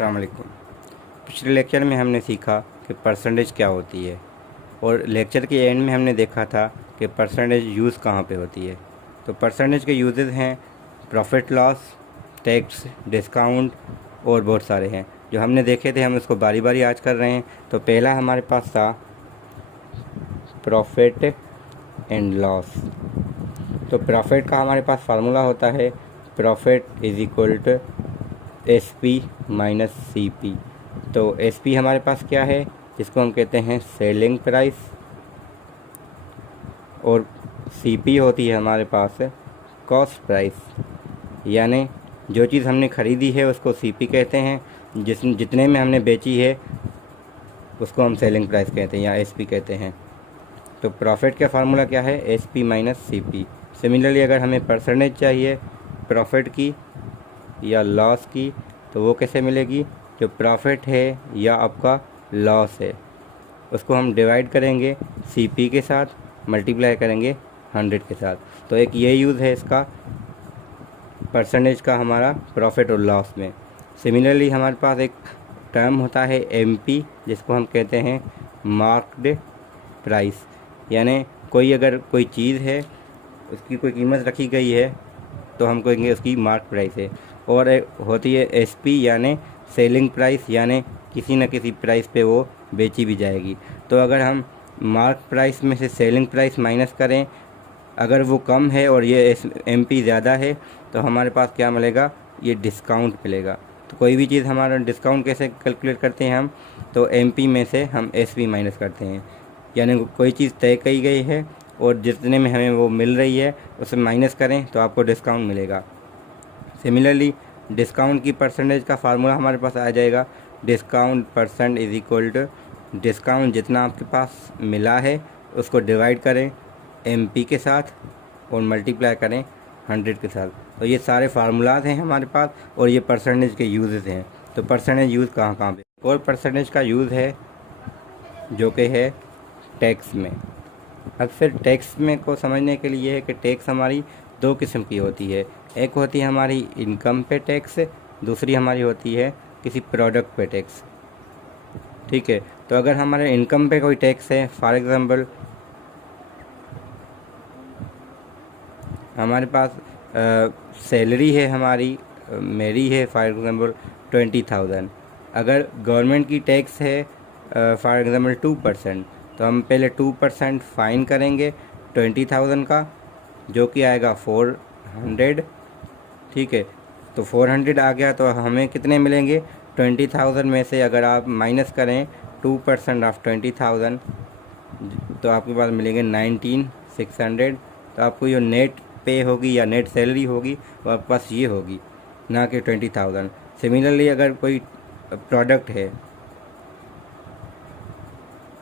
अस्सलाम वालेकुम। पिछले लेक्चर में हमने सीखा कि परसेंटेज क्या होती है और लेक्चर के एंड में हमने देखा था कि परसेंटेज यूज़ कहाँ पे होती है। तो परसेंटेज के यूजेस हैं प्रॉफिट लॉस, टैक्स, डिस्काउंट और बहुत सारे हैं जो हमने देखे थे। हम उसको बारी बारी आज कर रहे हैं। तो पहला हमारे पास था प्रॉफिट एंड लॉस। तो प्रॉफिट का हमारे पास फार्मूला होता है profit is equal to S P minus C P. तो एस पी हमारे पास क्या है, जिसको हम कहते हैं सेलिंग प्राइस, और सी पी होती है हमारे पास कॉस्ट प्राइस, यानी जो चीज़ हमने ख़रीदी है उसको सी पी कहते हैं, जितने में हमने बेची है उसको हम सेलिंग प्राइस कहते हैं या एस पी कहते हैं। तो प्रॉफिट का फार्मूला क्या है, S P minus C P. Similarly अगर हमें परसेंटेज चाहिए प्रॉफिट की या लॉस की, तो वो कैसे मिलेगी, जो प्रॉफिट है या आपका लॉस है उसको हम डिवाइड करेंगे सीपी के साथ, मल्टीप्लाई करेंगे 100 के साथ। तो एक ये यूज़ है इसका परसेंटेज का हमारा प्रॉफिट और लॉस में। सिमिलरली हमारे पास एक टर्म होता है एमपी, जिसको हम कहते हैं मार्क्ड प्राइस, यानी अगर कोई चीज़ है उसकी कोई कीमत रखी गई है तो हम कहेंगे उसकी मार्क प्राइस है। और एक होती है एसपी यानी सेलिंग प्राइस, यानी किसी न किसी प्राइस पे वो बेची भी जाएगी। तो अगर हम मार्क प्राइस में से सेलिंग प्राइस माइनस करें, अगर वो कम है और ये एमपी ज़्यादा है तो हमारे पास क्या मिलेगा, ये डिस्काउंट मिलेगा। तो कोई भी चीज़ हमारा डिस्काउंट कैसे कैलकुलेट करते हैं हम, तो एमपी में से हम एसपी माइनस करते हैं, यानी कोई चीज़ तय की गई है और जितने में हमें वो मिल रही है उसे माइनस करें तो आपको डिस्काउंट मिलेगा। सिमिलरली डिस्काउंट की परसेंटेज का फार्मूला हमारे पास आ जाएगा discount percent is equal to discount जितना आपके पास मिला है उसको डिवाइड करें एमपी के साथ और मल्टीप्लाई करें 100 के साथ। तो ये सारे फार्मूलाज हैं हमारे पास और ये परसेंटेज के यूजेस हैं। तो परसेंटेज यूज़ कहाँ कहाँ पे, और परसेंटेज का यूज़ है जो कि है टैक्स में। अब फिर टैक्स में को समझने के लिए है कि टैक्स हमारी दो किस्म की होती है। एक होती है हमारी इनकम पे टैक्स, दूसरी हमारी होती है किसी प्रोडक्ट पे टैक्स। ठीक है, तो अगर हमारे इनकम पे कोई टैक्स है, फॉर एग्ज़ाम्पल हमारे पास सैलरी है हमारी, मेरी है फॉर एग्ज़ाम्पल 20,000। अगर गवर्नमेंट की टैक्स है फॉर एग्ज़ाम्पल 2%, तो हम पहले 2% फ़ाइन करेंगे 20,000 का, जो कि आएगा 400। ठीक है, तो 400 आ गया तो हमें कितने मिलेंगे, 20,000 में से अगर आप माइनस करें 2% ऑफ 20,000 तो आपके पास मिलेंगे 19,600। तो आपको जो नेट पे होगी या नेट सैलरी होगी वो आपके पास ये होगी, ना कि 20,000। सिमिलरली अगर कोई प्रोडक्ट है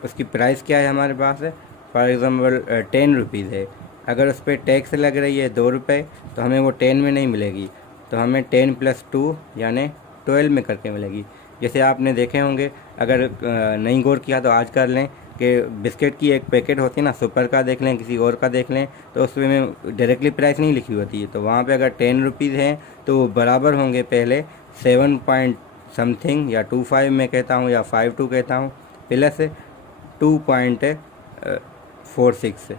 उसकी प्राइस क्या है हमारे पास है, फॉर एग्ज़ाम्पल 10 रुपीज़ है, अगर उस पर टैक्स लग रही है 2 रुपये तो हमें वो 10 में नहीं मिलेगी, तो हमें 10 + 2 यानी 12 में करके मिलेगी। जैसे आपने देखे होंगे, अगर नहीं गौर किया तो आज कर लें कि बिस्किट की एक पैकेट होती है ना, सुपर का देख लें, किसी और का देख लें, तो उसमें डायरेक्टली प्राइस नहीं लिखी होती है। तो वहाँ पे अगर 10 रुपीज़ हैं तो वो बराबर होंगे पहले 7 पॉइंट समथिंग या 25 में कहता हूँ या 52 कहता हूँ, प्लस 2.46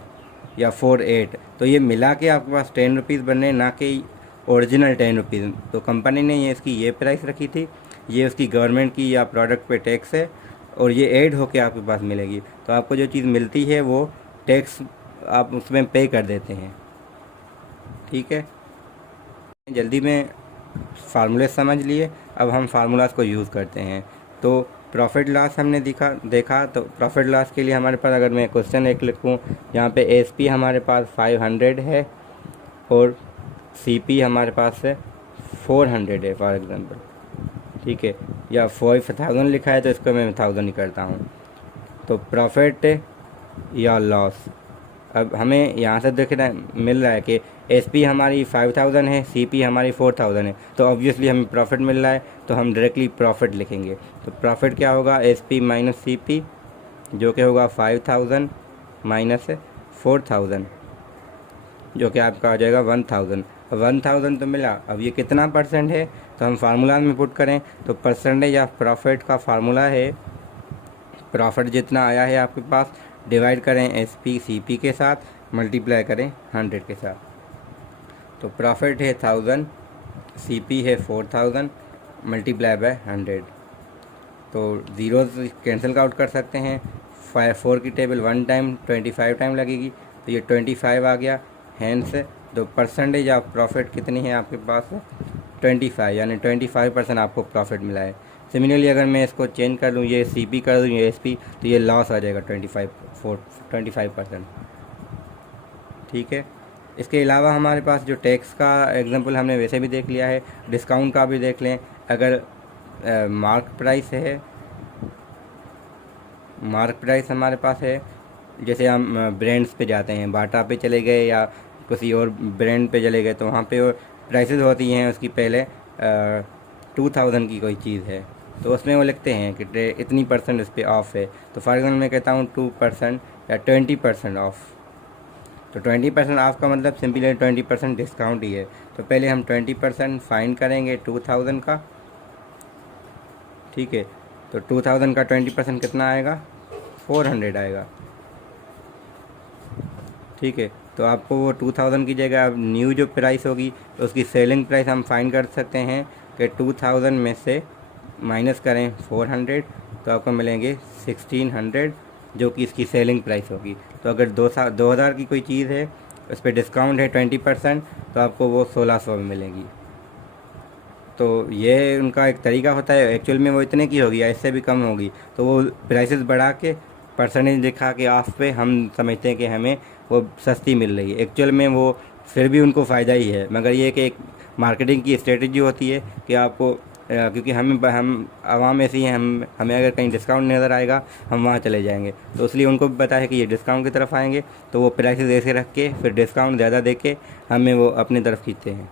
या 48। तो ये मिला के आपके पास 10 रुपीज़ बनने, ना कि ओरिजिनल 10 रुपीज़। तो कंपनी ने ये इसकी ये प्राइस रखी थी, ये उसकी गवर्नमेंट की या प्रोडक्ट पे टैक्स है और ये ऐड होके आपके पास मिलेगी। तो आपको जो चीज़ मिलती है वो टैक्स आप उसमें पे कर देते हैं। ठीक है, जल्दी में फार्मूले समझ लिए, अब हम फार्मूलाज को यूज़ करते हैं। तो प्रॉफिट लॉस हमने देखा। तो प्रॉफिट लॉस के लिए हमारे पास, अगर मैं क्वेश्चन एक लिखूँ, यहाँ पे एसपी हमारे पास 500 है और सीपी हमारे पास 400 है फॉर एग्ज़ाम्पल। ठीक है, या 5,000 लिखा है तो इसको मैं 1000 ही करता हूँ। तो प्रॉफिट या लॉस, अब हमें यहाँ से देखना मिल रहा है कि एसपी हमारी 5,000 है, सीपी हमारी 4,000 है, तो ऑब्वियसली हमें प्रॉफिट मिल रहा है तो हम डायरेक्टली प्रॉफिट लिखेंगे। तो प्रॉफिट क्या होगा, एसपी माइनस सीपी, जो कि होगा 5,000 माइनस 4,000, जो कि आपका आ जाएगा 1,000। 1,000 तो मिला, अब ये कितना परसेंट है, तो हम फार्मूला में पुट करें तो परसेंटेज ऑफ प्रॉफिट का फार्मूला है, प्रॉफिट जितना आया है आपके पास डिवाइड करें SP CP के साथ मल्टीप्लाई करें 100 के साथ। तो प्रॉफिट है 1000, CP है 4000 मल्टीप्लाई बाय 100। तो ज़ीरोज़ कैंसिल आउट कर सकते हैं। 4 की टेबल 1 टाइम 25 टाइम लगेगी, तो ये 25 आ गया। हैंस तो परसेंटेज ऑफ प्रॉफिट कितनी है आपके पास 25, यानी 25% आपको प्रॉफिट मिला है। सिमिलरली अगर मैं इसको चेंज कर लूँ, ये CP कर दूँ ये SP, तो ये लॉस आ जाएगा 25%। ठीक है। इसके अलावा हमारे पास जो टैक्स का एग्जांपल हमने वैसे भी देख लिया है, डिस्काउंट का भी देख लें। अगर मार्क प्राइस हमारे पास है, जैसे हम ब्रांड्स पे जाते हैं, बाटा पे चले गए या किसी और ब्रांड पे चले गए, तो वहाँ पे प्राइसेस होती हैं उसकी पहले 2000 की कोई चीज़ है, तो उसमें वो लिखते हैं कि इतनी परसेंट इस पर ऑफ़ है। तो फॉर एग्जाम्पल मैं कहता हूँ 2% या 20% ऑफ़। तो 20% ऑफ़ का मतलब सिंपली 20% डिस्काउंट ही है। तो पहले हम 20% फाइंड करेंगे 2000 का। ठीक है, तो 2000 का 20% कितना आएगा 400 आएगा। ठीक है, तो आपको वो 2000 की जगह अब न्यू जो प्राइस होगी तो उसकी सेलिंग प्राइस हम फाइंड कर सकते हैं कि 2000 में से माइनस करें 400, तो आपको मिलेंगे 1600 जो कि इसकी सेलिंग प्राइस होगी। तो अगर 2000 की कोई चीज़ है उस पर डिस्काउंट है 20%, तो आपको वो 1600 में मिलेगी। तो ये उनका एक तरीका होता है। एक्चुअल में वो इतने की होगी या इससे भी कम होगी, तो वो प्राइसेस बढ़ा के परसेंटेज दिखा के ऑफ पे हम समझते हैं कि हमें वो सस्ती मिल रही है। एक्चुअल में वो फिर भी उनको फ़ायदा ही है, मगर ये कि एक मार्केटिंग की स्ट्रेटजी होती है कि आपको क्योंकि हम आवाम ऐसी हैं, हमें अगर कहीं डिस्काउंट नज़र आएगा हम वहाँ चले जाएंगे, तो इसलिए उनको भी पता है कि ये डिस्काउंट की तरफ आएंगे, तो वो प्राइसेस ऐसे रख के फिर डिस्काउंट ज़्यादा दे के हमें वो अपनी तरफ खींचते हैं।